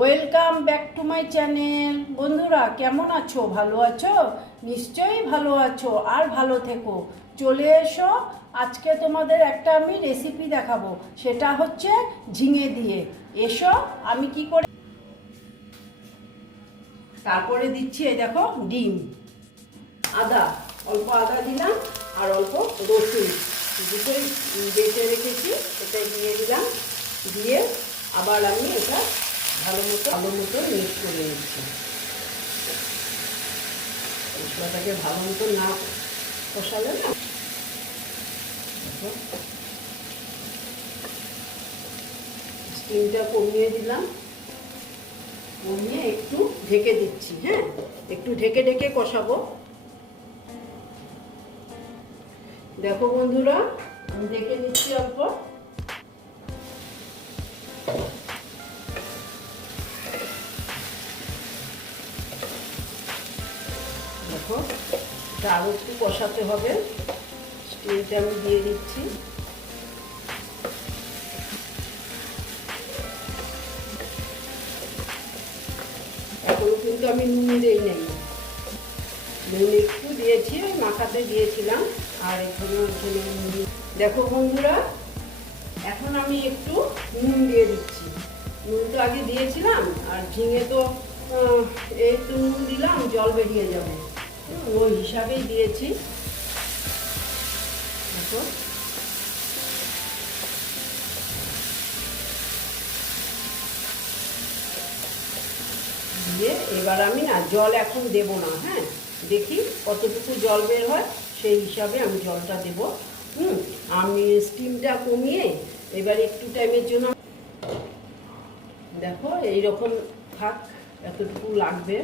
Welcome back to my channel বন্ধুরা, কেমন আছো? ভালো আছো? নিশ্চয়ই ভালো আছো, আর ভালো থেকো। চলে এসো, আজকে তোমাদের একটা আমি রেসিপি দেখাবো। সেটা হচ্ছে ঝিঙে দিয়ে। এসো, আমি কি করে তারপরে দিচ্ছি, এই দেখো, ডিম। আদা, অল্প আদা দিলাম, আর অল্প রসুন। দুটোই বেটে রেখেছি এটাই দিয়ে দিলাম। দিয়ে আবার আমি এটা ভালো মতো ভালো মতো মিক্স করে নিচ্ছি। মশলাটাকে ভালো মতো না কষালে না। স্টিমটা কমিয়ে দিলাম। কমিয়ে একটু ঢেকে দিচ্ছি হ্যাঁ? একটু ঢেকে ঢেকে কষাবো। দেখো বন্ধুরা, আমি দেখে নিচ্ছি অল্প। দেখো, এটা একটু কষাতে হবে। স্টিমটা আমি দিয়ে দিচ্ছি। এখনও কিন্তু আমি নুন দিই নাই। নুন একটু দিয়েছি, ওই মাখাতে দিয়েছিলাম, আর এখানে দেখো বন্ধুরা, এখন আমি একটু নুন দিয়ে দিচ্ছি। নুন তো আগে দিয়েছিলাম, আর ঝিঙে তো এই নুন দিলাম, জল বেরিয়ে যাবে। ওই হিসাবেই দিয়েছি। দেখো। দিয়ে এবার আমি না জল এখন দেব না হ্যাঁ? দেখি কতটুকু জল বের হয়, সেই হিসাবে আমি জলটা দেব। হুম, আমি স্টিমটা কমিয়ে এবার একটু টাইমের জন্য দেখো, এইরকম থাক, এতটুকু লাগবে।